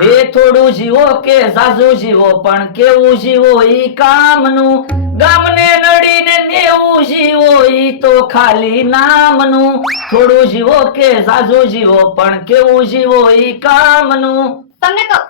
એ થોડું જીવો કે ઝાઝુ જીવો પણ કેવું જીવો ઈ કામનું ગામને નડીને નેવું જીવો ઈ તો ખાલી નામનું થોડું જીવો કે ઝાઝુ જીવો પણ કેવું જીવો ઈ કામનું તમને કહું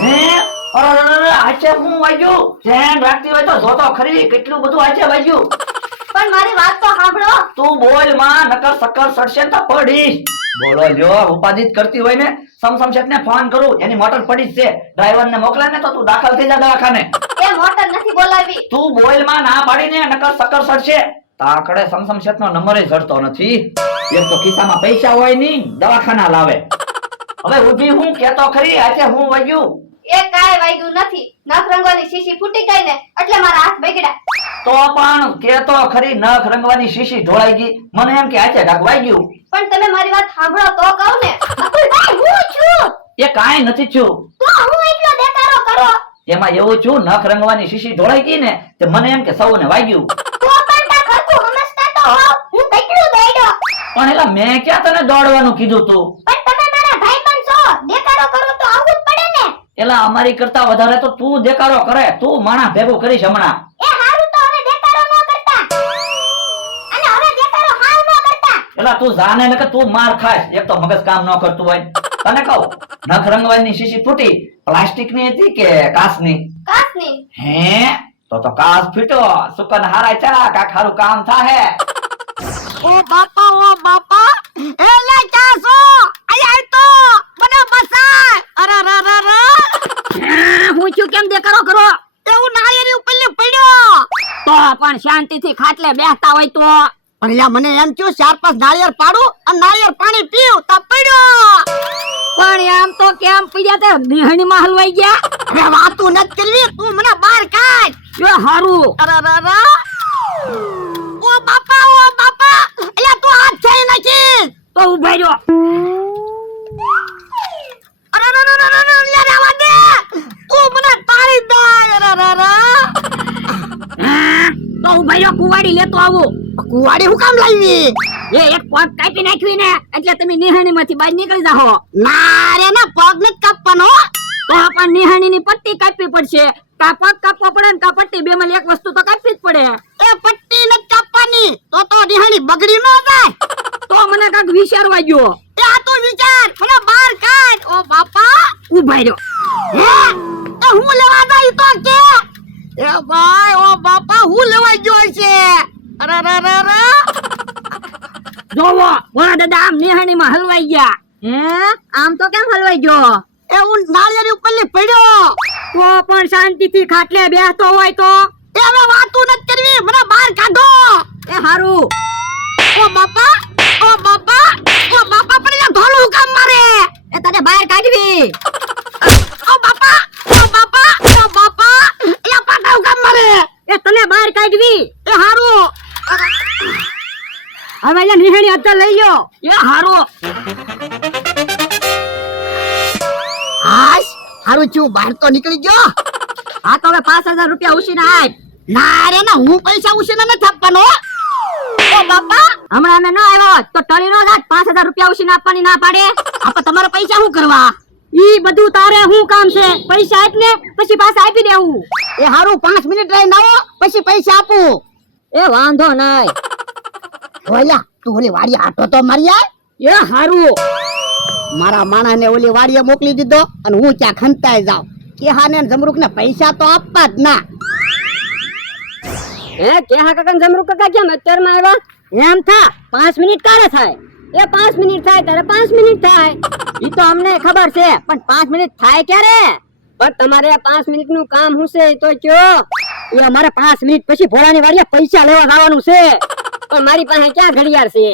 હે અરે આચે હું વાગ્યું ધ્યાન રાખતી હોય તો જોતો ખરી કેટલું બધું આચે વાગ્યું પણ મારી વાત તો સાંભળો તું બોલ માં નકર સકર સડશે તો પડીશ બોલો લ્યો ઉપાધિત કરતી હોય ને સમસમ શેઠ ને ફોન કરું એની મોટર પડી છે ડ્રાઈવર ને મોકલા ને તો તું દાખલ થઈ જા દવાખાને એ મોટર નથી બોલાવી તું બોલ માં ના પાડીને નકર સકર સડશે તાકડે સમસમ શેઠ નો નંબર જડતો નથી એક તો ખિસ્સામાં પૈસા હોય નહીં દવાખાના લાવે હવે ઊભી હું કેતો ખરી આજે હું વાગ્યું એ કાંઈ વાગ્યું નથી નખ રંગવાની શીશી ફૂટી ગઈ ને એટલે મારા હાથ બગડ્યા તો પણ કેતો ખરી નખ રંગવાની શીશી ઢોળાઈ ગઈ મને એમ કે આજે ડાક વાગ્યું પણ તમે મારી વાત સાંભળો તો કહું ને અતુલભાઈ હું છું એ કાંઈ નથી છું તો હું એટલો દેખાડો કરો એમાં એવું છું નખ રંગવાની શીશી ઢોળાઈ ગઈ ને તે મને એમ કે સૌને વાગ્યું તો પણ તા ખરખું સમજતા તો હોવ હું કેટલું દોડ્યો પણ એલા મેં ક્યાં તને દોડવાનું કીધું તું પણ તમે મારા ભાઈબંધ છો દેખાડો કરો તો આવું જ પડે ને એલા અમારી કરતા વધારે તો તું દેખાડો કરે તું માણા ભેગું કરીશ હમણાં એ હારું તો હવે દેખાડો ન કરતા અને હવે દેખાડો હાવ ન કરતા એલા તું જાને ને કે તું માર ખાઈશ એક તો મગજ કામ ન કરતું હોય તને કહું નખ રંગવાની શીશી ફૂટી પ્લાસ્ટિક ની હતી કે કાચની કાસની હે તો કાચ ફીટો સુકન હારાય ચા કા ખારું કામ થાહે ઓ બાપા એ લે ચાસો આય તો મને બસાય અરે હું છું કેમ દેખાડો કરો એવું નાળિયેરી ઉપર લે પડ્યો તો પણ શાંતિથી ખાટલે બેસતા હોય તો પણ યા મને એમ થયું 4-5 નાળિયેર પાડું અને નાળિયેર પાણી પીવું તો પડ્યો પણ એમ તો કેમ પીડ્યા તે નિહણી માં હલવાઈ ગયા અરે વાતું નત કરવી તું મને બહાર કાઢ એ હારું અરે ઓ બાપા એટલે તું હાથ થઈ નાખી તો ઉભા રહ્યો અરે લે રેવા દે તું મને તારી દે તો ઉભા રહ્યો કુવાડી લેતો આવો કુવાડી હું કામ લાવી એ એક પગ કાપી નાખ્યું ને એટલે તમે નિહાણી માંથી બહાર નીકળી જાઓ ના રે ના પગ ન કાપવાનો તો પણ નિહાણી ની પટ્ટી કાપવી પડશે કા પગ કાપવો પડે ને કા પટ્ટી બે માં એક વસ્તુ તો કાપવી જ પડે એ પટ્ટી ન કાપવાની તો નિહાણી બગડી ન જાય તો મને કાક વિચારવા ગયો એ આ તો વિચાર મને બહાર કાઢ ઓ બાપા ઉભા રહ્યો હે એ હું લેવા જાય તો કે એ ભાઈ ઓ બાપા હું લેવા ગયો છે અરે જોવો બોલા દાદા આમ નિહાણી માં હલવાઈ ગયા હે આમ તો કેમ હલવાઈ ગયો એ હું નાળિયેરી ઉપર લે પડ્યો તો પણ શાંતિથી ખાટલે બેસતો હોય તો એ હવે વાતું ન કરવી મને બહાર કાઢો એ હારું ઓ બાપા પણ એ ધોલું કામ મારે એ તને બહાર કાઢવી ઓ બાપા એ પાટાવ કામ મારે એ તને બહાર કાઢવી એ હારું હવે લે નિહાણી અત્તર લઈ લ્યો એ હારું હારું છું બહાર તો નીકળી ગયો હા તો હવે 5000 રૂપિયા ઉછીને આપ ના રે ના હું પૈસા ઉછીને ન થાપવાનો ઓ બાપા હમણાં અમે ન આવ્યો તો ટળી નો જાત 5000 રૂપિયા ઉછીને આપવાની ના પાડે આપા તમારા પૈસા શું કરવા ઈ બધું તારે શું કામ છે પૈસા આપ ને પછી પાછા આપી દેવું એ હારું 5 મિનિટ રહીને આવો પછી પૈસા આપું એ વાંધો નહીં ઓલા તું ઓલી વાડી આટો તો મારી આય એ હારું મારા માણસને ઓલી વાડીએ મોકલી દીધો અને હું ક્યાં ખંતાઈ જાઉં કેહાને જમરૂક ને પૈસા તો આપવા જ ના એ કેહા કાકા જમરૂક કાકા કેમ અત્યારમાં આવ્યા એમ થા 5 મિનિટ કારે થાય એ 5 મિનિટ થાય તારે 5 મિનિટ થાય ઈ તો અમને ખબર છે પણ 5 મિનિટ થાય ક્યારે પણ તમારે 5 મિનિટ નું કામ હું છે તો કયો એ અમારે 5 મિનિટ પછી ભોળાની વાડીએ પૈસા લેવા જવાનું છે પણ મારી પાસે ક્યાં ઘડિયાળ છે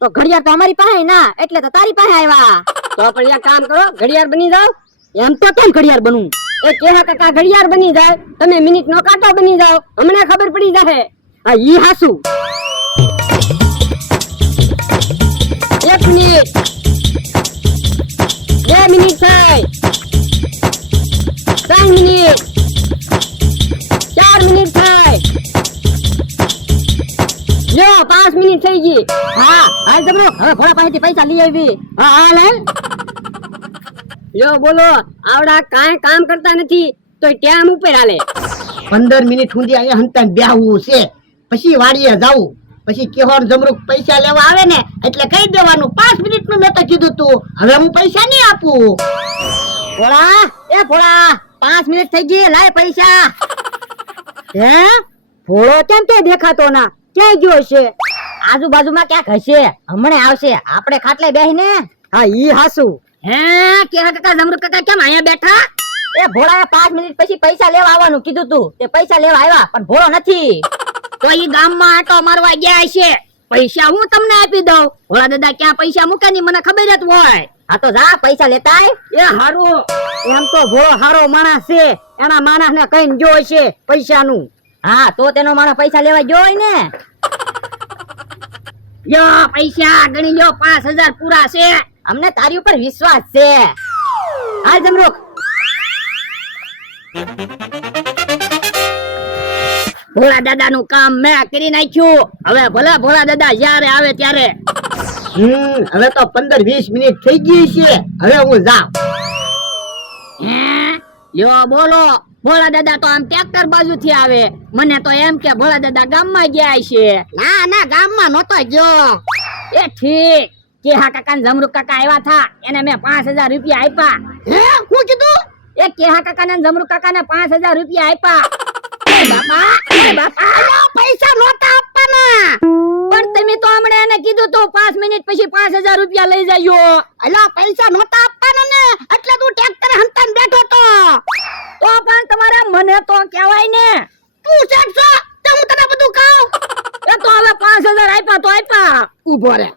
તો ઘડિયાળ તો અમારી પાસે ના એટલે તો તારી પાસે આવ્યા તો પણ એક કામ કરો ઘડિયાળ બની જાવ એમ તો કેમ ઘડિયાળ બનું એ કેહા કાકા ઘડિયાળ બની જાય તમે મિનિટ નો કાંટો બની જાવ અમને ખબર પડી જાહે આ ઈ હાસુ 1 મિનિટ 2 મિનિટ થાય 3 મિનિટ 4 મિનિટ થાય લ્યો 5 મિનિટ થઈ ગઈ હા હાલ જમરો હવે ભોળા પાસેથી પૈસા લઈ આવી હા હાલ યો બોલો આવડા કાંઈ કામ કરતા નથી તો ટેમ ઉપર હાલે 15 મિનિટ સુધી અહીંયા હંતાને બેહવું છે, પછી વાડીએ જાવું, પછી કેહોર જમરૂક પૈસા લેવા આવે ને એટલે કહી દેવાનું 5 મિનિટનું મેં તો કીધું તું, હવે હું પૈસા નહીં આપું. ભોળા એ ભોળા 5 મિનિટ થઈ ગઈ, લાય પૈસા. હે ભોળો કેમ કે દેખાતો ના, ક્યાં ગયો છે? આજુબાજુમાં ક્યાંક હશે, હમણાં આવશે. આપણે ખાટલે બેહીને. હા ઈ હાસુ. હે કે કાકા જમરૂક કાકા કેમ અહીંયા બેઠા? એ ભોળાએ 5 મિનિટ પછી પૈસા લેવા આવવાનું કીધું તું, તે પૈસા લેવા આવ્યા પણ ભોળો નથી. તો ઈ ગામમાં આટો મારવા ગયા છે, પૈસા હું તમને આપી દઉં. ભોળા દાદા ક્યાં પૈસા મૂકે ની મને ખબર જ હોય. હા તો જા પૈસા લેતા આય. એ હારું, એમ તો ભોળો હારો માણસ છે, એના માણસ ને કઈ જો છે પૈસાનું. હા તો તેનો માણસ પૈસા લેવા ગયો હોય ને. યો પૈસા ગણી લ્યો, 5000 પૂરા છે. અમને તારી ઉપર વિશ્વાસ છે. હાલ જમરૂક. ભોળા દાદા નું કામ મેં કરી નાખ્યું. હવે ભલે ભોળા દાદા જ્યારે આવે ત્યારે. હવે તો 15-20 મિનિટ થઈ ગઈ છે, હવે હું જાઉં. યો બોલો, ભોળા દાદા તો આમ ટ્રેક્ટર બાજુ થી આવે. મને તો એમ કે ભોળા દાદા ગામમાં ગયા છે. ના ના, ગામમાં નહોતો ગયો. એ ઠીક, કેહા કાકા ને જમરૂક કાકા આવ્યા થા, એને મેં 5000 રૂપિયા આપ્યા. હે હું કીધું? એ કેહા કાકા ને જમરૂક કાકા ને 5000 રૂપિયા આપ્યા. એ બાપા પૈસા નહોતા આપવાના. પણ તમે તો હમણે એને કીધું તો 5 મિનિટ પછી 5000 રૂપિયા લઈ જાયો. અલા પૈસા નહોતા આપવાના ને, એટલે તું ટ્રેક્ટર હંતાને બેઠો તો. તો પણ તમારે મને તો કહેવાય ને. તું શેઠ છો તે હું તને બધું કહું. એ તો હવે 5000 આપ્યા તો આપ્યા. ઊભો રે.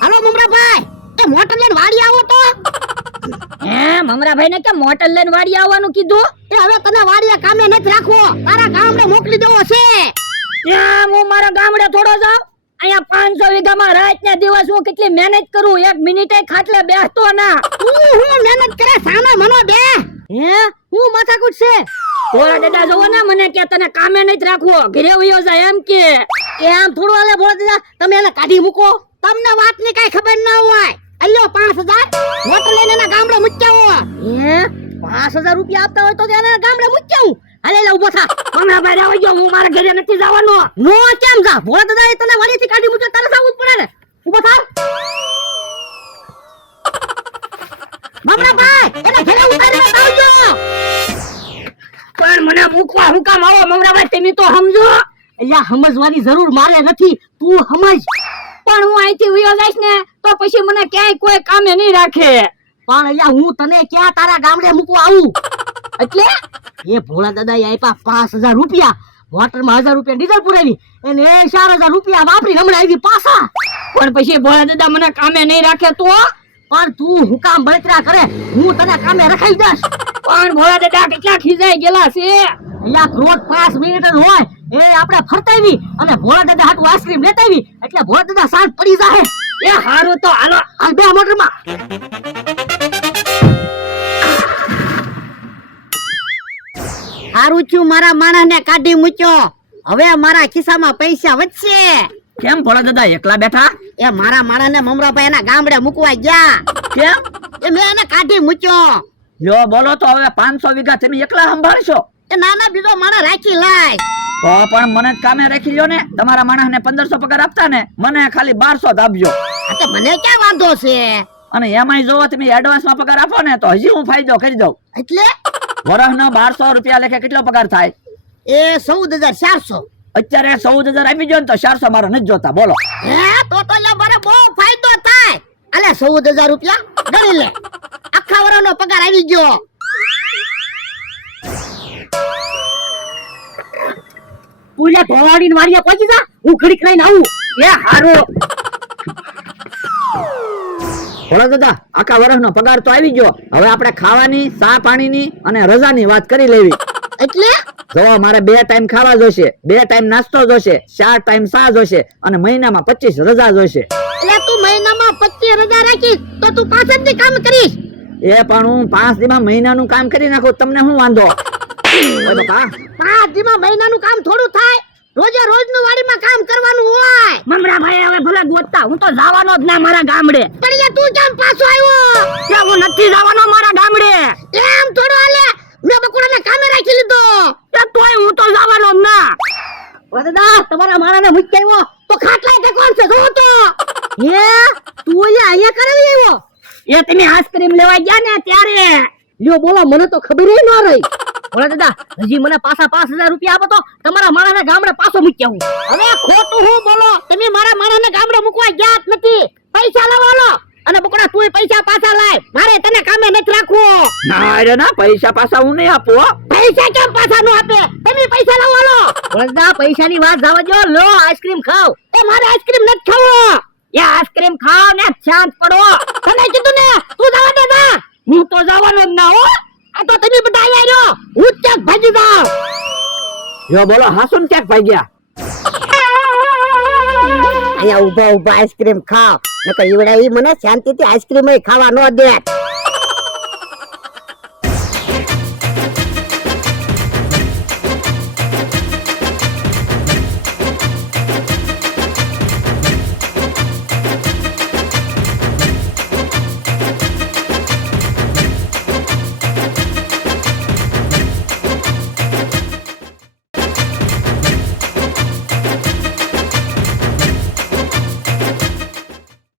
હાલો મમરાભાઈ, એ મોટર લઈને વાડી આવો તો. હે મમરાભાઈ ને કે મોટર લઈને વાડી આવવાનું કીધું? એ હવે તને વાડીએ કામે નથી રાખવો, તારા ગામડે મોકલી દેવો છે. ત્યાં હું મારા ગામડે થોડો જાઉં? અહીંયા 500 વીઘામાં રાત ને દિવસ હું કેટલી મહેનત કરું, 1 મિનિટે ખાટલે બેસતો ના. હું મહેનત કરે સામે મનો બે. હે હું માથાકૂટ છે? ભોળા દાદા જોવો ને મને કે તને કામે નથી રાખવો, ઘરે વયો જાય એમ કે. એમ થોડું હાલે ભોળા દાદા, તમે એને કાઢી મૂકો. તમને વાતની કઈ ખબર ના હોય. અલ્યો 5000 મોટર લઈને એના ગામડે મૂક્યા હે 5000 રૂપિયા આપતા હોય તો તેને ગામડે મૂક્યા. હાલે લે ઉભો થા. મમરાભાઈ આવી ગયો, હું મારા ઘરે નથી જવાનો. નો કેમ જા? ભોળા દાદા તને વાડીથી કાઢી મૂક્યો, તારે જવું જ પડે ને. ઉભો થા. મમરાભાઈ એને ઘરે ઉતારીને આવજો. પણ મને મૂકવા હું કામ આવો મમરાભાઈ, તમે તો સમજો. અલ્યા સમજવાની જરૂર મારે નથી, તું સમજ. પણ હું અહીંથી વયો જઈશ ને તો પછી મને ક્યાંય કોઈ કામે નહીં રાખે. પણ અલ્યા હું તને ક્યાં તારા ગામડે મૂકવા આવું? એટલે એ ભોળા દાદાએ આપ્યા 5000 રૂપિયા, મોટરમાં 1000 રૂપિયા ડીઝલ પુરાવી, એને 4000 રૂપિયા વાપરી હમણાં આવી પાછા. પણ પછી ભોળા દાદા મને કામે નહીં રાખે તો? પણ તું હું કામ બળતરા કરે, હું તને કામે રખાઈ દઈશ. પણ ભોળા દાદા કેટલા ખીજાઈ ગયેલા છે. અલ્યા રોજ 5 મિનિટ જ હોય, એ આપણે ફરતાવી અને ભોળા દાદા હાટુ આઈસ્ક્રીમ લેતાવી એટલે ભોળા દાદા શાંત પડી જાહે. એ હારું તો હાલો હાલ બે મોટરમાં. હારું છું મારા માણસને કાઢી મૂક્યો, હવે મારા ખિસ્સામાં પૈસા વધશે. કેમ ભોળા દાદા એકલા બેઠા? એ મારા માણસને મમરાભાઈ એના ગામડે મૂકવા ગયા. કેમ? એ મેં એને કાઢી મૂક્યો. યો બોલો તો હવે 500 વીઘા તમે એકલા સંભાળશો? એ નાના બીજો માણસ રાખી લાય. તો પણ મને જ કામે રાખી લ્યો ને. તમારા માણસ ને 1500 પગાર આપતા ને, મને ખાલી 1200 જ આપજો. આ તો મને ક્યાં વાંધો છે? અને એમાંય જોવો તમે એડવાન્સ માં પગાર આપો ને તો હજી હું ફાયદો કરી દઉં. એટલે વર્ષનો 1200 રૂપિયા લેખે કેટલો પગાર થાય? એ 14400. અત્યારે 14000 આપી દો ને તો 400 મારો નથી જોતા. બોલો. હે તો લે મારે બહુ ફાયદો થાય. અલે 14000 રૂપિયા ગણી લે, આખા વર્ષનો પગાર આવી ગયો. પૂજા ધોવાડીને વાડીએ પહોંચી જા, હું ઘડીક રહીને આવું. એ હારું. ભોળા દાદા આખા વર્ષનો પગાર તો આવી ગયો, હવે આપણે ખાવાની, ચા પાણીની અને રજાની વાત કરી લેવી. એટલે જો મારે 2 ટાઈમ ખાવા જોશે, 2 ટાઈમ નાસ્તો જોશે, 4 ટાઈમ ચા જોશે અને મહિનામાં 25 રજા જોશે. એટલે તું મહિનામાં 25 રજા રાખીશ તો તું 5 દી કામ કરીશ? એ પણ હું 5 દીમાં મહિનાનું કામ કરી નાખું, તમને શું વાંધો? 5 દીમાં મહિનાનું કામ થોડું થાય? રોજે રોજનું વાડીમાં કામ કરવાનું હોય. મમરા ભાઈ હવે ભલે ગોતતા, હું તો જવાનો જ ના મારા ગામડે. પણ યાર તું કેમ પાછો આવ્યો? કે હું નથી જવાનો મારા ગામડે. એમ થોડો હાલે. મેં બકુડાને કામે રાખી લીધો. કે તોય હું તો જવાનો જ ના. ઓ દાદા, તમારા માણાને મૂકી આવ્યો તો ખાટલા તે કોણ છે જો તો? હે તું અહીંયા કરાવી આવ્યો? એ તમે આઈસ્ક્રીમ લેવા ગયા ને ત્યારે. લ્યો બોલો, મને તો ખબર ન રહી. ઓલા દાદા, હજી મને પાછા 5000 રૂપિયા આપો તો તમારા માણસને ગામડે પાછો મૂકી આવું. હવે ખોટું હું બોલો? તમે મારા માણાને ગામડે મૂકવા ગયા જ નથી. પૈસા લાવો લો. અને બકુડા તુંય પૈસા પાછા લાય. મારે તને કામે નથી રાખવો. ના રે ના, પૈસા પાછા હું નહીં આપું હો. પૈસા કેમ પાછા નો આપે? તમે પૈસા લાવો લો. ઓલા દાદા, પૈસાની વાત જવા દો, લો આઈસ્ક્રીમ ખાઓ. એ મારે આઈસ્ક્રીમ નથી ખાવો. એ આઈસ્ક્રીમ ખાઓ ને શાંત પડો. તને કીધું ને તું જવા દે ના. હું તો જવાનો જ ના હો. આ તો તમે બધા આયા રહ્યો. હું જ ક્યાંક ભાગી જાઉં. યો બોલો, હાસુન ક્યાંક ભાગ્યા? અહીંયા ઊભા ઊભા આઈસ્ક્રીમ ખાવ. નકર ઈવડા ઈ મને શાંતિથી આઈસ્ક્રીમ ખાવા ન દે.